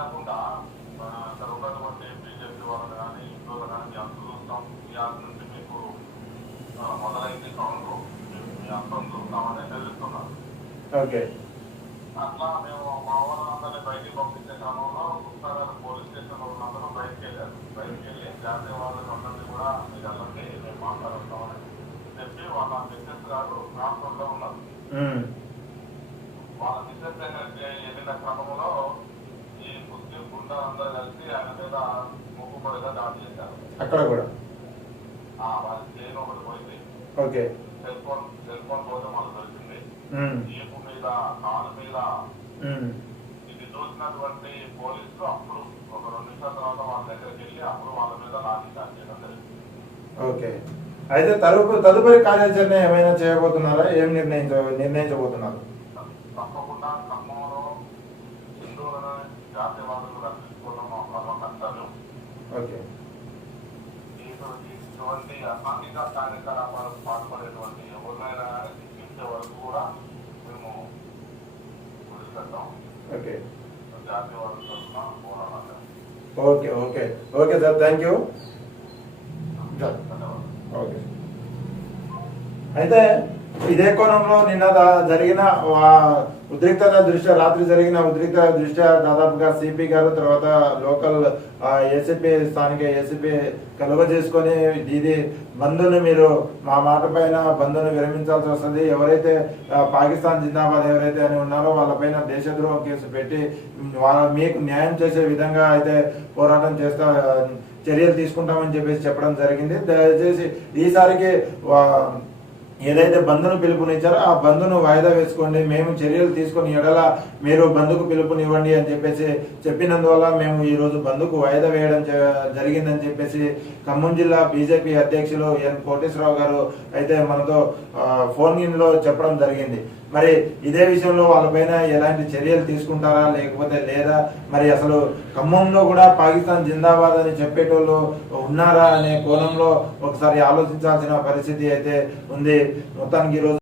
వెళ్లకుండా అక్కడ ఉన్నటువంటి బీజేపీ వాళ్ళని కానీ హిందువులు కానీ మీ అంత చూస్తాం ఈ ఆట నుంచి మీకు మొదలైంది కౌంటర్ మీ అంతం చూస్తామని తెలుస్తున్నారు. ఓకే. అట్లా మేము మా వాళ్ళందరినీ బయటికి పంపించే క్రమంలో కృష్ణాగారి పోలీస్ స్టేషన్ ఉన్నందరూ బయటికి వెళ్ళారు. బయటికి వెళ్ళి జాతీయ వాళ్ళని అందరినీ కూడా మీరు వెళ్ళండి మేము మాట్లాడుతామని చెప్పి వాళ్ళ మిస్సెస్ గారు రాష్ట్రంలో ఉన్నారు. వాళ్ళ మిస్సెస్ వెళ్ళిన క్రమంలో ఈ ముస్లిం గుండా అందరూ కలిసి ఆయన మీద మొక్కుబడిగా దాడి చేశారు. అక్కడ కూడా వాళ్ళ చైన్ ఒకటి పోయింది. ఓకే. సెల్ ఫోన్ పోతే మనకు దొరికింది. ఈపు మీద కాలు మీద ఇది చూసినటువంటి పోలీసులు అప్పుడు ఒక 2 నిమిషాల తర్వాత వాళ్ళ దగ్గరికి వెళ్ళి అప్పుడు వాళ్ళ మీద లాఠీ చార్జ్ చేయడం జరిగింది. ఓకే. అయితే తదుపరి కార్యాచరణ ఏమైనా చేయబోతున్నారా? ఏం నిర్ణయించబోతున్నారు? తప్పకుండా ఖమ్మంలో హిందువులను జాతీయవాదులు రక్షించుకోవడం మా కర్తవ్యం. ఓకే. ఇటువంటి అసాంఘిక కార్యకలాపాలకు పాల్పడేటువంటి ఎవరినైనా శిక్షించే వరకు కూడా మేము వదిలిపెట్టాం. ఓకే. జాతీయవాదుల తరఫున పోరాడాలి. Okay. Okay. Okay sir, thank you. Okay. అయితే ఇదే కోణంలో నిన్న జరిగిన ఉద్రిక్తత దృష్ట్యా రాత్రి జరిగిన ఉద్రిక్తత దృష్ట్యా దాదాపుగా సిపి గారు తర్వాత లోకల్ ఏసీపీ స్థానిక ఏసీపీ కలువ చేసుకొని ఇది బంధుని మీరు మా మాట పైన బంధుని విరమించాల్సి వస్తుంది, ఎవరైతే పాకిస్తాన్ జిందాబాద్ ఎవరైతే అని ఉన్నారో వాళ్ళపైన దేశద్రోహం కేసు పెట్టి మీకు న్యాయం చేసే విధంగా అయితే పోరాటం చేస్తా చర్యలు తీసుకుంటామని చెప్పేసి చెప్పడం జరిగింది. దయచేసి ఈసారికి ఏదైతే బంధును పిలుపునిచ్చారో ఆ బంధును వాయిదా వేసుకోండి, మేము చర్యలు తీసుకుని ఎడల మీరు బంధుకు పిలుపునివ్వండి అని చెప్పేసి చెప్పినందువల్ల మేము ఈ రోజు బంధుకు వాయిదా వేయడం జరిగిందని చెప్పేసి ఖమ్మం జిల్లా బీజేపీ అధ్యక్షులు ఎన్ కోటేశ్వరరావు గారు అయితే మనతో ఫోన్ ఇన్ లో చెప్పడం జరిగింది. మరి ఇదే విషయంలో వాళ్ళపైన ఎలాంటి చర్యలు తీసుకుంటారా లేకపోతే లేదా, మరి అసలు ఖమ్మంలో కూడా పాకిస్తాన్ జిందాబాద్ అని చెప్పేటోళ్ళు ఉన్నారా అనే కోణంలో ఒకసారి ఆలోచించాల్సిన పరిస్థితి అయితే ఉంది. మొత్తానికి ఈరోజు